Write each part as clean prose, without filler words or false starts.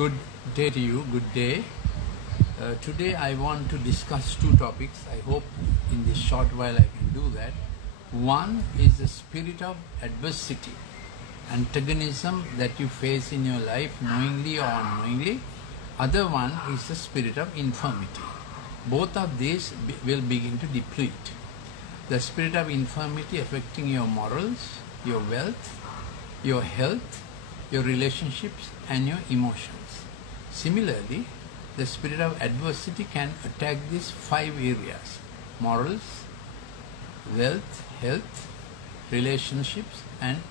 Good day to you, good day. Today I want to discuss two topics. I hope in this short while I can do that. One is the spirit of adversity, antagonism that you face in your life knowingly or unknowingly. Other one is the spirit of infirmity. Both of these will begin to deplete. The spirit of infirmity affecting your morals, your wealth, your health, your relationships and your emotions. Similarly, the spirit of adversity can attack these 5 areas: morals, wealth, health, relationships and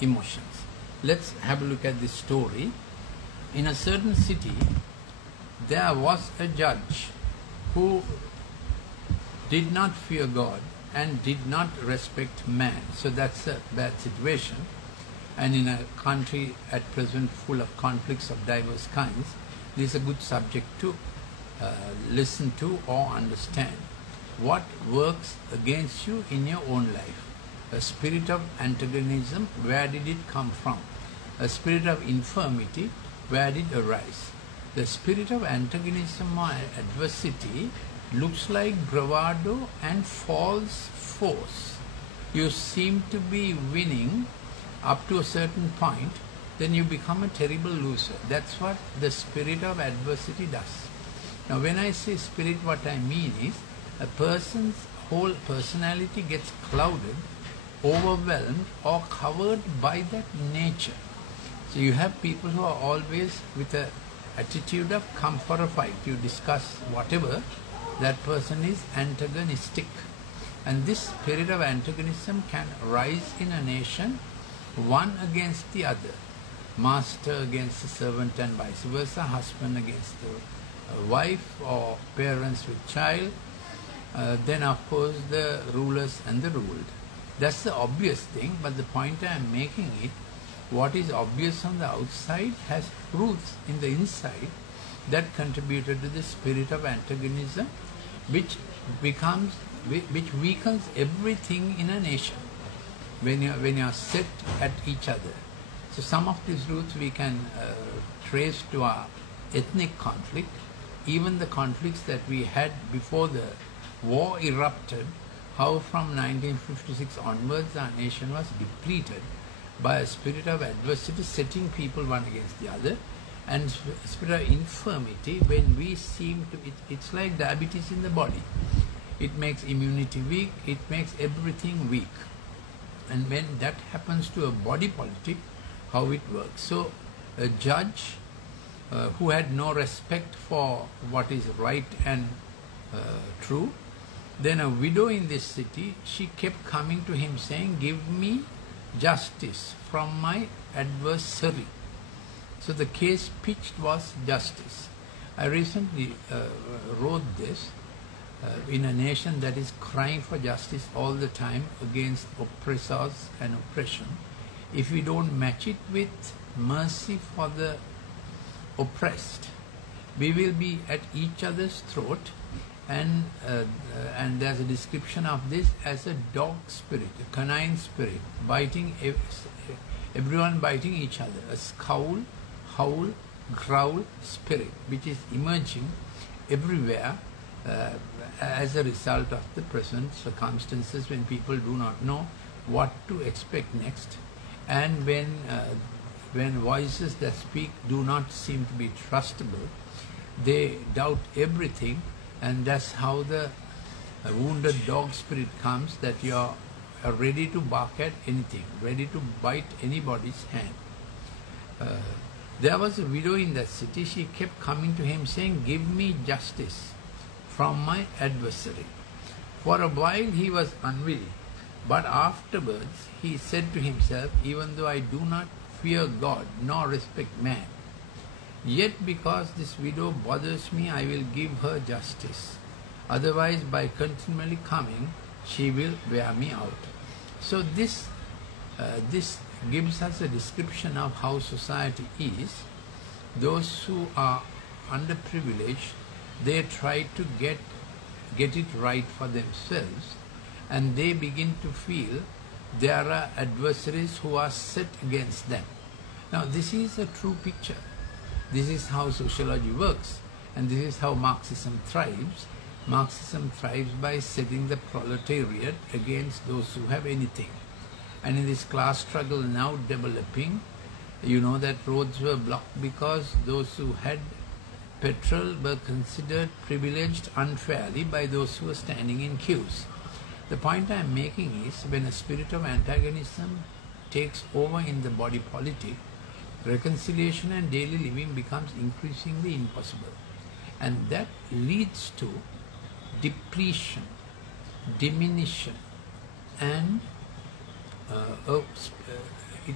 emotions. Let's have a look at this story. In a certain city, there was a judge who did not fear God and did not respect man. So that's a bad situation. And in a country at present full of conflicts of diverse kinds, this is a good subject to listen to or understand. What works against you in your own life? A spirit of antagonism, where did it come from? A spirit of infirmity, where did it arise? The spirit of antagonism or adversity looks like bravado and false force. You seem to be winning up to a certain point, then you become a terrible loser. That's what the spirit of adversity does. Now when I say spirit, what I mean is a person's whole personality gets clouded, overwhelmed or covered by that nature. So you have people who are always with an attitude of come for a fight. You discuss whatever, that person is antagonistic. And this spirit of antagonism can rise in a nation, one against the other, master against the servant and vice versa, husband against the wife or parents with child, then of course the rulers and the ruled. That's the obvious thing, but the point I am making it, what is obvious on the outside has roots in the inside that contributed to the spirit of antagonism, which weakens everything in a nation when you are set at each other. So some of these roots we can trace to our ethnic conflict, even the conflicts that we had before the war erupted, how from 1956 onwards our nation was depleted by a spirit of adversity setting people one against the other, and spirit of infirmity when we seem to, it's like diabetes in the body. It makes immunity weak, it makes everything weak. And when that happens to a body politic, how it works. So a judge who had no respect for what is right and true, then a widow in this city, she kept coming to him saying, give me justice from my adversary. So the case pitched was justice. I recently wrote this. In a nation that is crying for justice all the time against oppressors and oppression, if we don't match it with mercy for the oppressed, we will be at each other's throat, and there's a description of this as a dog spirit, a canine spirit, biting everyone biting each other, a scowl, howl, growl spirit which is emerging everywhere as a result of the present circumstances, when people do not know what to expect next, and when voices that speak do not seem to be trustable, they doubt everything, and that's how the wounded dog spirit comes, that you are ready to bark at anything, ready to bite anybody's hand. There was a widow in that city. She kept coming to him saying, give me justice from my adversary. For a while he was unwilling, but afterwards he said to himself, even though I do not fear God nor respect man, yet because this widow bothers me, I will give her justice. Otherwise, by continually coming, she will wear me out. So this gives us a description of how society is. Those who are underprivileged, they try to get it right for themselves, and they begin to feel there are adversaries who are set against them. Now this is a true picture. This is how sociology works, and this is how Marxism thrives. Marxism thrives by setting the proletariat against those who have anything. And in this class struggle now developing, you know that roads were blocked because those who had petrol were considered privileged unfairly by those who were standing in queues. The point I am making is, when a spirit of antagonism takes over in the body politic, reconciliation and daily living becomes increasingly impossible. And that leads to depletion, diminution, and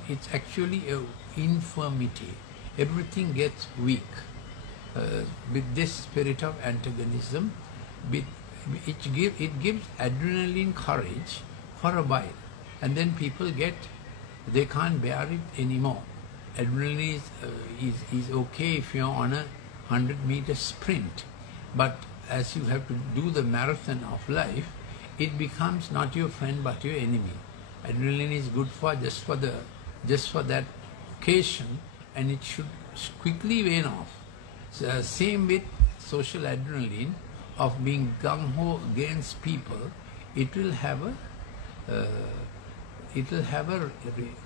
it's actually an infirmity. Everything gets weak. With this spirit of antagonism, it gives adrenaline courage for a while, and then people they can't bear it anymore. Adrenaline is okay if you're on a 100-meter sprint, but as you have to do the marathon of life, it becomes not your friend but your enemy. Adrenaline is good for just for that occasion, and it should quickly wane off. So, same with social adrenaline of being gung-ho against people. It will have a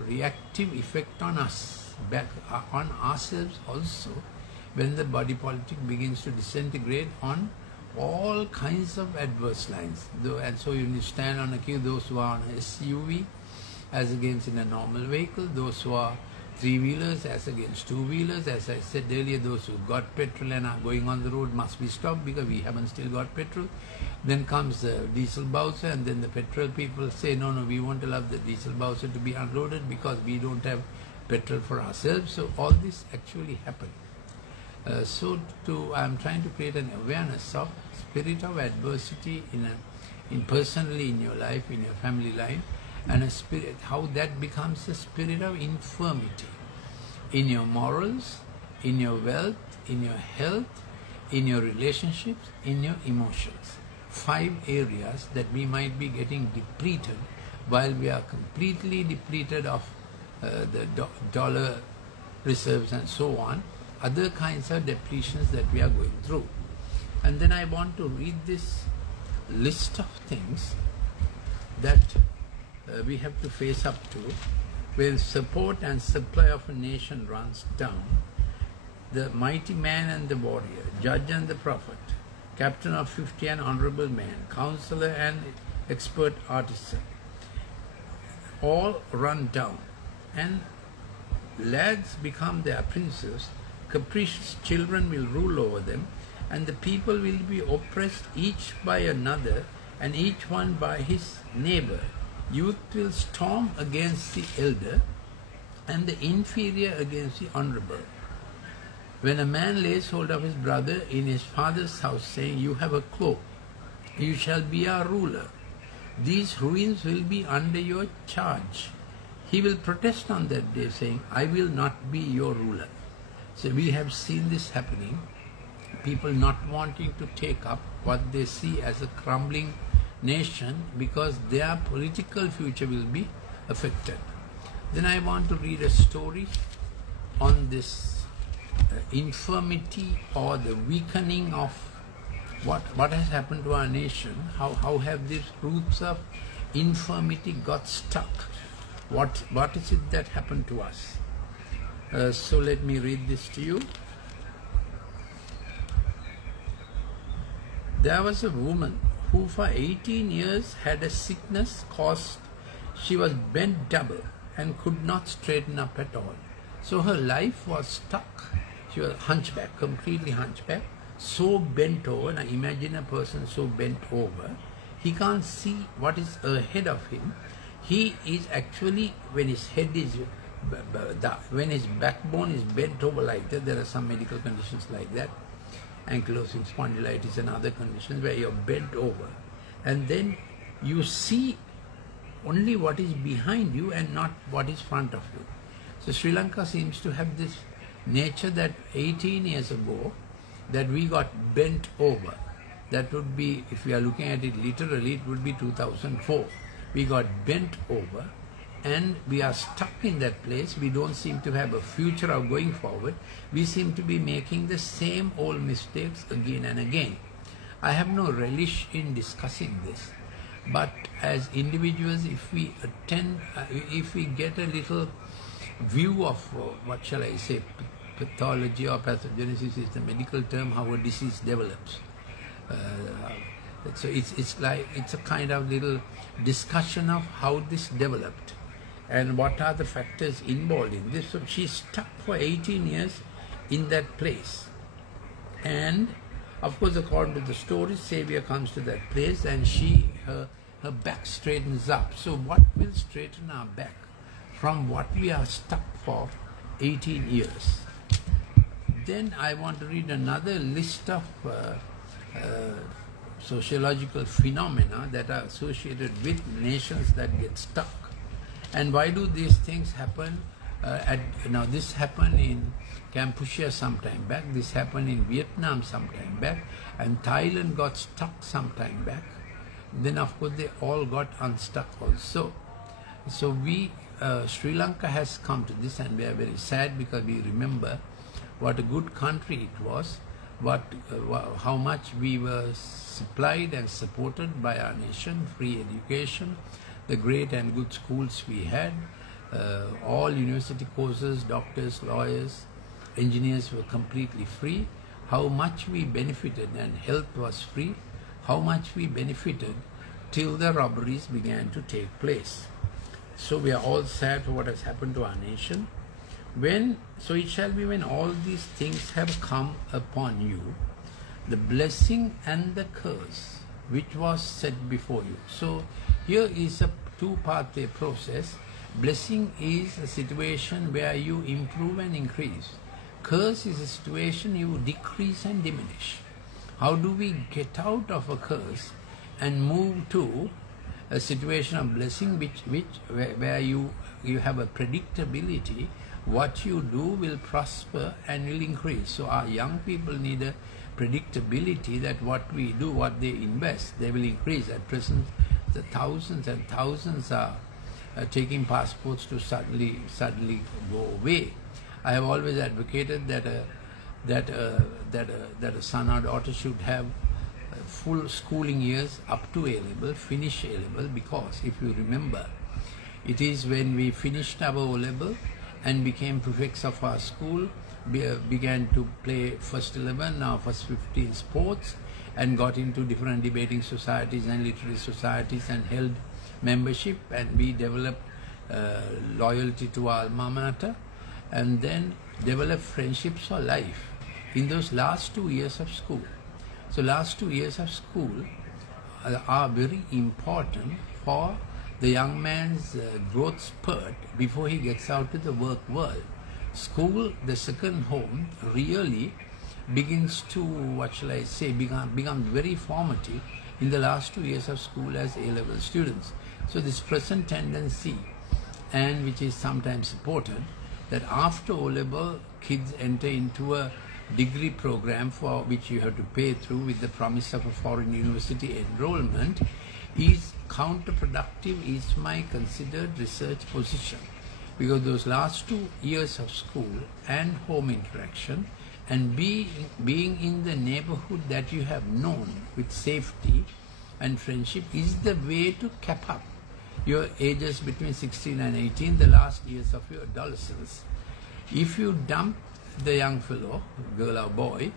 reactive effect on us, on ourselves also, when the body politic begins to disintegrate on all kinds of adverse lines. And so you stand on a queue, those who are on a SUV as against in a normal vehicle, those who are three-wheelers as against two-wheelers. As I said earlier, those who got petrol and are going on the road must be stopped because we haven't still got petrol. Then comes the diesel bowser, and then the petrol people say, no, we won't allow the diesel bowser to be unloaded because we don't have petrol for ourselves. So all this actually happened. I'm trying to create an awareness of spirit of adversity personally in your life, in your family life, and a spirit, how that becomes a spirit of infirmity in your morals, in your wealth, in your health, in your relationships, in your emotions. 5 areas that we might be getting depleted while we are completely depleted of the dollar reserves and so on. Other kinds of depletions that we are going through. And then I want to read this list of things that we have to face up to when support and supply of a nation runs down. The mighty man and the warrior, judge and the prophet, captain of 50 and honorable man, counselor and expert artisan, all run down, and lads become their princes. Capricious children will rule over them, and the people will be oppressed each by another, and each one by his neighbor. Youth will storm against the elder, and the inferior against the honorable. When a man lays hold of his brother in his father's house, saying, you have a cloak, you shall be our ruler, these ruins will be under your charge. He will protest on that day, saying, I will not be your ruler. So we have seen this happening, people not wanting to take up what they see as a crumbling nation because their political future will be affected. Then I want to read a story on this infirmity or the weakening of what has happened to our nation. How have these roots of infirmity got stuck? What is it that happened to us? So let me read this to you. There was a woman who for 18 years had a sickness caused she was bent double and could not straighten up at all. So her life was stuck. She was hunchback, completely hunchback, so bent over. Now imagine a person so bent over, he can't see what is ahead of him. He is actually, when his backbone is bent over like that, there are some medical conditions like that, ankylosing spondylitis and other conditions where you're bent over, and then you see only what is behind you and not what is front of you. So Sri Lanka seems to have this nature that 18 years ago that we got bent over. That would be, if we are looking at it literally, it would be 2004. We got bent over and we are stuck in that place. We don't seem to have a future of going forward. We seem to be making the same old mistakes again and again. I have no relish in discussing this, but as individuals, if we attend, if we get a little view of what shall I say, pathology or pathogenesis is the medical term, how a disease develops. So it's like, it's a kind of little discussion of how this developed and what are the factors involved in this. So she's stuck for 18 years in that place. And of course, according to the story, Savior comes to that place and her back straightens up. So what will straighten our back from what we are stuck for 18 years? Then I want to read another list of sociological phenomena that are associated with nations that get stuck. And why do these things happen? Now this happened in Kampuchea some time back, this happened in Vietnam some time back, and Thailand got stuck some time back. Then of course they all got unstuck also. So we, Sri Lanka has come to this, and we are very sad because we remember what a good country it was, how much we were supplied and supported by our nation, free education, the great and good schools we had, all university courses, doctors, lawyers, engineers were completely free, how much we benefited, and health was free, how much we benefited till the robberies began to take place. So we are all sad for what has happened to our nation. So it shall be when all these things have come upon you, the blessing and the curse which was set before you. So here is a two-pathway process. Blessing is a situation where you improve and increase. Curse is a situation you decrease and diminish. How do we get out of a curse and move to a situation of blessing where you have a predictability? What you do will prosper and will increase. So our young people need a predictability that what we do, what they invest, they will increase. At present, the thousands and thousands are taking passports to suddenly go away. I have always advocated that a son or daughter should have full schooling years up to A-level, finish A-level, because if you remember, it is when we finished our O-level and became prefects of our school, began to play first 11, now first 15 sports, and got into different debating societies and literary societies and held membership, and we developed loyalty to our alma mater, and then developed friendships for life in those last 2 years of school. So last 2 years of school are very important for the young man's growth spurt before he gets out to the work world. School, the second home, really begins to, what shall I say, becomes very formative in the last 2 years of school as A-level students. So this present tendency, and which is sometimes supported, that after O-level kids enter into a degree program for which you have to pay through with the promise of a foreign university enrollment, is counterproductive, is my considered research position. Because those last 2 years of school and home interaction and being in the neighborhood that you have known with safety and friendship is the way to cap up your ages between 16 and 18, the last years of your adolescence. If you dump the young fellow, girl or boy,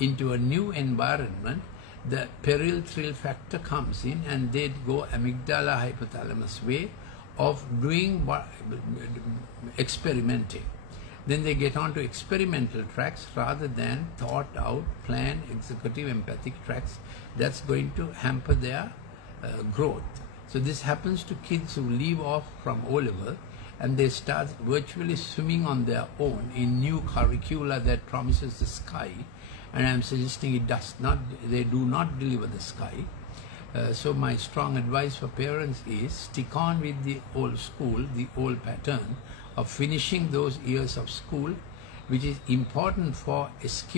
into a new environment, the peril thrill factor comes in, and they go amygdala hypothalamus way of doing experimenting. Then they get on to experimental tracks rather than thought out, planned, executive, empathic tracks. That's going to hamper their growth. So this happens to kids who leave off from O-level and they start virtually swimming on their own in new curricula that promises the sky. And I'm suggesting it does not, they do not deliver the sky. So my strong advice for parents is stick on with the old school, the old pattern of finishing those years of school, which is important for SQ,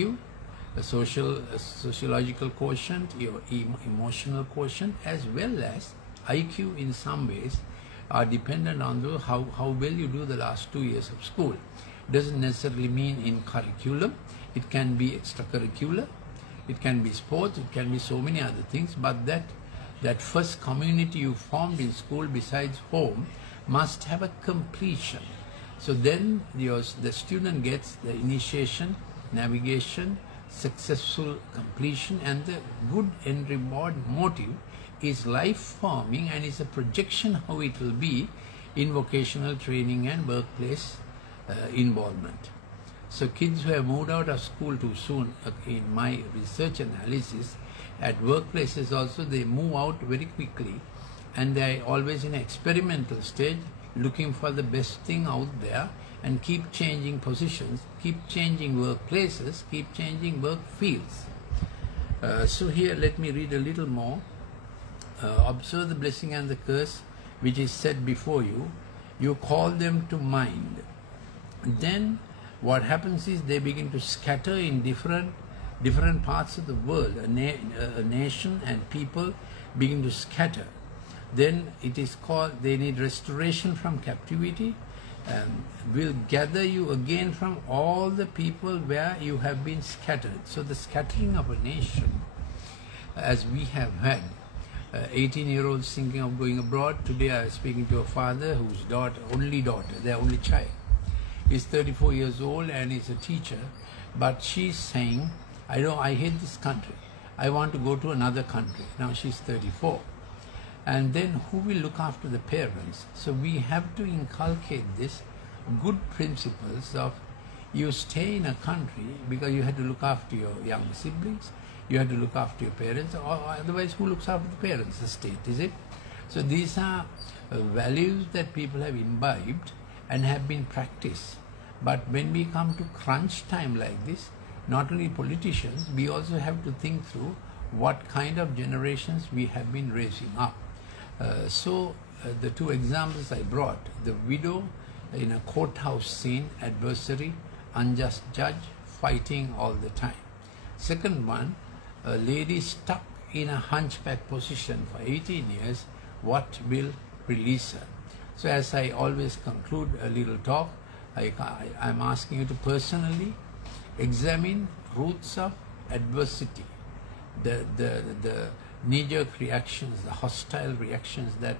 a sociological quotient, your emotional quotient, as well as IQ in some ways, are dependent on how well you do the last 2 years of school. Doesn't necessarily mean in curriculum. It can be extracurricular, it can be sports, it can be so many other things, but that first community you formed in school besides home must have a completion. So then the student gets the initiation, navigation, successful completion, and the good end reward motive is life forming and is a projection how it will be in vocational training and workplace involvement. So kids who have moved out of school too soon, in my research analysis, at workplaces also they move out very quickly, and they are always in an experimental stage, looking for the best thing out there, and keep changing positions, keep changing workplaces, keep changing work fields. So here let me read a little more. Observe the blessing and the curse which is set before you. You call them to mind. Then what happens is they begin to scatter in different parts of the world. A nation and people begin to scatter. Then it is called, they need restoration from captivity. Will gather you again from all the people where you have been scattered. So the scattering of a nation, as we have had 18-year-olds thinking of going abroad. Today I was speaking to a father whose only daughter, their only child, is 34 years old and is a teacher, but she's saying, I hate this country, I want to go to another country. Now she's 34. And then who will look after the parents? So we have to inculcate this good principles of, you stay in a country because you had to look after your young siblings, you had to look after your parents, or otherwise who looks after the parents? The state, is it? So these are values that people have imbibed and have been practiced. But when we come to crunch time like this, not only politicians, we also have to think through what kind of generations we have been raising up. So the two examples I brought, the widow in a courthouse scene, adversary, unjust judge, fighting all the time. Second one, a lady stuck in a hunchback position for 18 years, what will release her? So as I always conclude a little talk, I'm asking you to personally examine roots of adversity, the knee-jerk reactions, the hostile reactions that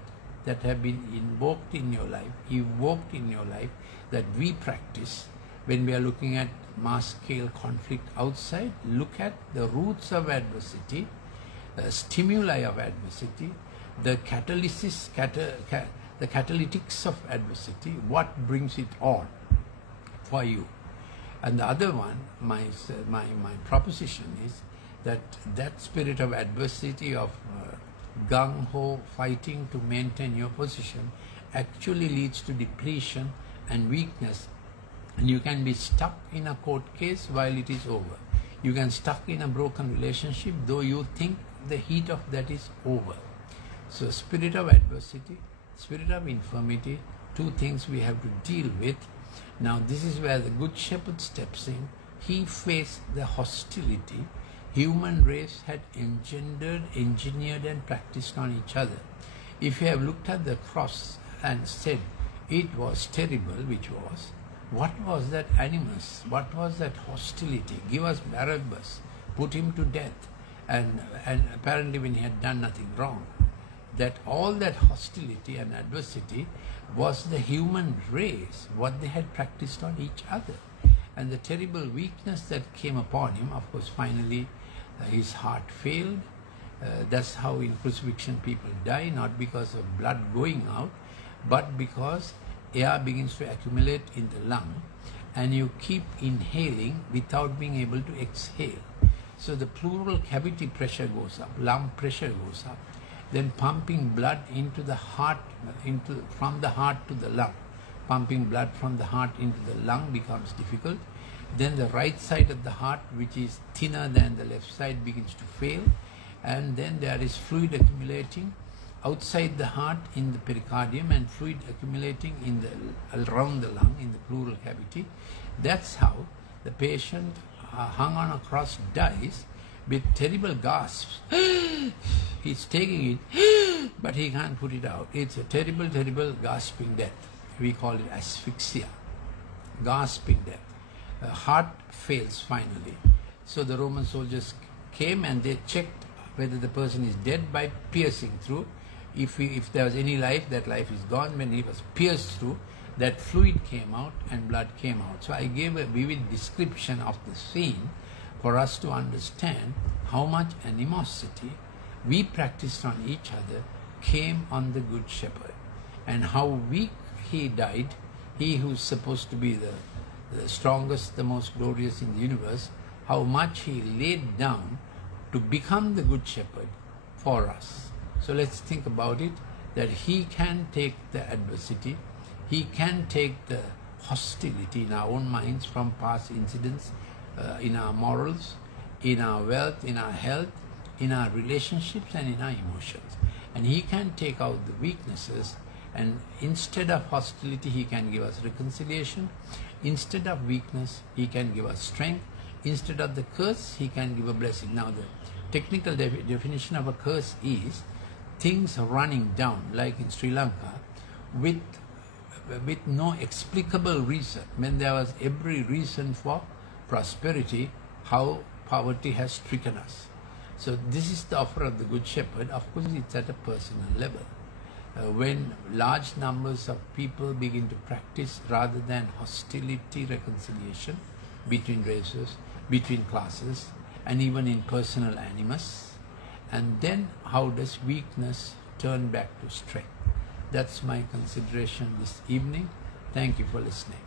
have been evoked in your life, that we practice when we are looking at mass-scale conflict outside. Look at the roots of adversity, stimuli of adversity, the catalytics of adversity, what brings it on for you. And the other one, my proposition is that spirit of adversity, of gung-ho fighting to maintain your position, actually leads to depletion and weakness. And you can be stuck in a court case while it is over. You can stuck in a broken relationship though you think the heat of that is over. So spirit of adversity, spirit of infirmity, two things we have to deal with. Now this is where the Good Shepherd steps in. He faced the hostility human race had engineered and practiced on each other. If you have looked at the cross and said it was terrible, which was, what was that animus? What was that hostility? Give us Barabbas, put him to death, and apparently when he had done nothing wrong. That all that hostility and adversity was the human race, what they had practiced on each other. And the terrible weakness that came upon him, of course, finally his heart failed. That's how in crucifixion people die, not because of blood going out, but because air begins to accumulate in the lung and you keep inhaling without being able to exhale. So the pleural cavity pressure goes up, lung pressure goes up, then pumping blood into the heart, from the heart to the lung. Pumping blood from the heart into the lung becomes difficult. Then the right side of the heart, which is thinner than the left side, begins to fail. And then there is fluid accumulating outside the heart in the pericardium and fluid accumulating around the lung in the pleural cavity. That's how the patient hung on a cross dies, with terrible gasps. He's taking it, but he can't put it out. It's a terrible, terrible gasping death. We call it asphyxia, gasping death. Heart fails finally. So the Roman soldiers came and they checked whether the person is dead by piercing through. If there was any life, that life is gone. When he was pierced through, that fluid came out and blood came out. So I gave a vivid description of the scene for us to understand how much animosity we practiced on each other came on the Good Shepherd, and how weak he died, he who's supposed to be the strongest, the most glorious in the universe, how much he laid down to become the Good Shepherd for us. So let's think about it, that he can take the adversity, he can take the hostility in our own minds from past incidents, in our morals, in our wealth, in our health, in our relationships and in our emotions. And he can take out the weaknesses, and instead of hostility he can give us reconciliation. Instead of weakness he can give us strength. Instead of the curse he can give a blessing. Now the technical definition of a curse is things running down, like in Sri Lanka, with no explicable reason, when there was every reason for prosperity, how poverty has stricken us. So this is the offer of the Good Shepherd. Of course, it's at a personal level. When large numbers of people begin to practice, rather than hostility, reconciliation between races, between classes, and even in personal animus, and then how does weakness turn back to strength? That's my consideration this evening. Thank you for listening.